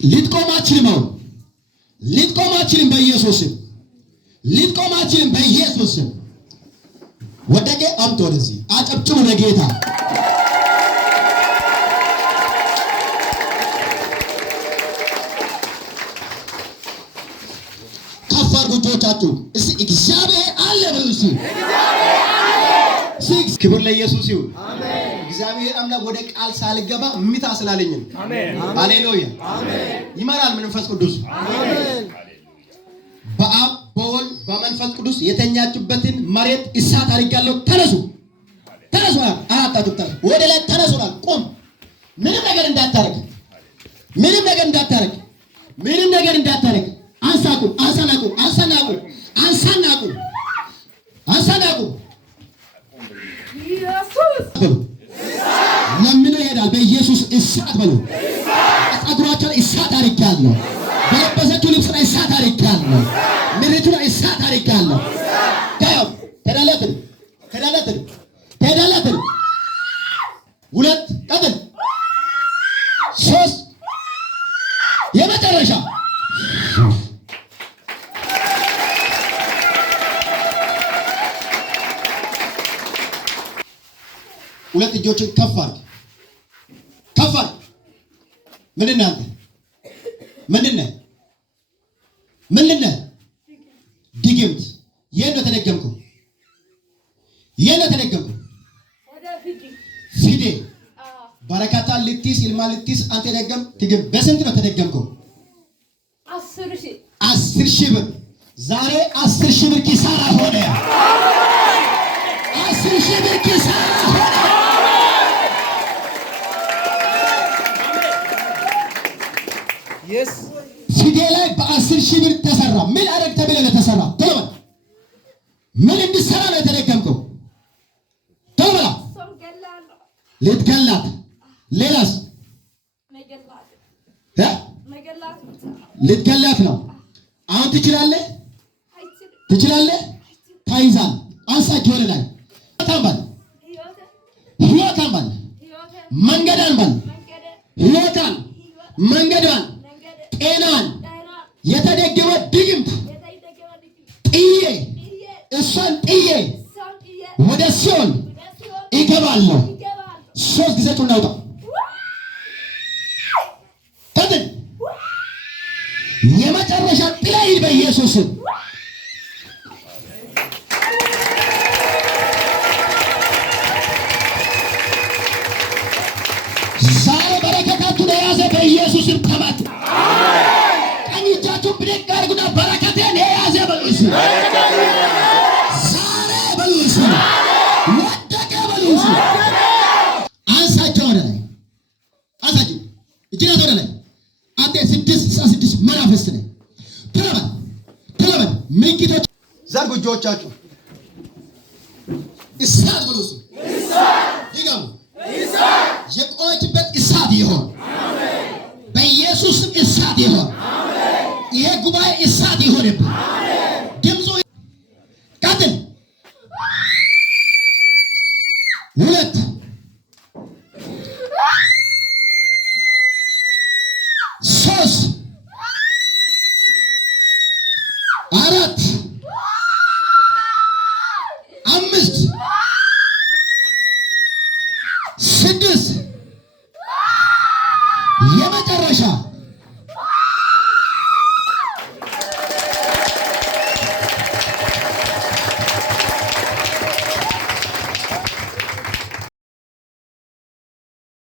ልትቆማችልም ነው ልትቆማችልም በኢየሱስ ልትቆማችልም በኢየሱስ ወደቀ አምጦ ወደዚህ አጨብጭቡ ለጌታ ከፋር ጉጆቻችሁ እስቲ እግዚአብሔር አለ በሉስ ክብር ለኢየሱስ ይሁን አሜን እግዚአብሔር አምላክ ወደ ቃል ሳልገባ ምታ ስላለኝ አሜን ሃሌሉያ አሜን ይመራል መንፈስ ቅዱስ አሜን በአብ በወልድ በመንፈስ ቅዱስ የተኛችሁበትን መሬት እሳት አድርጋለሁ ተነሱ አጣጥታ ወደ ላይ ተነሱ ቆም ምንም ነገር እንዳታረግ አንሳናቁ ኢየሱስ ለምን ይሄዳል በኢየሱስ እሳት በሉ አጥሯቸው እሳት አድርጋለሁ በለበሰችው ልብስ ላይ እሳት አድርጋለሁ ምድሪቱ ላይ እሳት አድርጋለሁ ተዳለትን ሁለት ቀጥል ሶስት የመጨረሻ ሁለት እጆችን ከፍ አድርግ ምንድነው ድግምት የት ነው ተደገምከው ፊዴ በረከታ ልትይስ ኢልማ ልትይስ አንተ ደገም ትግም በስንት ነው ተደገምከው 10,000 ብር ዛሬ 10,000 ብር ኪሳራ ሆነ 10,000 ብር ኪሳራ ሆነ yes ፊዴ ላይ በ10,000 ብር ተሰራ ምን አረግ ተብለ ተሰራ ተወለ ምን እንድሰራ ነው የተደገምከው ተወለ ልትገላት ሌላስ ልትገላት ነው አሁን ትችላለህ ታይዛል አንሳክ ወደ ላይ ታምባል ህይወታን መንገዳን ጤናን የተደገመ ድግምት ጥዬ እሷን ጥዬ ወደ ሲኦል ይገባለሁ 3 ጊዜ ጩኸት ቀጥል የመጨረሻ ጥላይ በኢየሱስ ዛሬ በረከታችሁ ለያዘ በኢየሱስ ተመት ቀኝ እጃችሁን ብድግ አድርጉና በረከቴን የያዘ በሉስ ዛሬ በሉስ ወደቀ በሉስ አንሳቸው ወደ ላይ አንሳቸው እጅጋት ወደ ላይ አንተ 6 መናፍስት ነህ ተለበል ምልክቶች ዘርጉ እጆቻችሁ እሳት በሉስ ይገሙ የቆየችበት እሳት ይሆን በኢየሱስ እሳት ይሆን ይሄ ጉባኤ እሳት ይሆንብህ ድምፁ ቀጥል 2 3 4 5 6 የመጨረሻ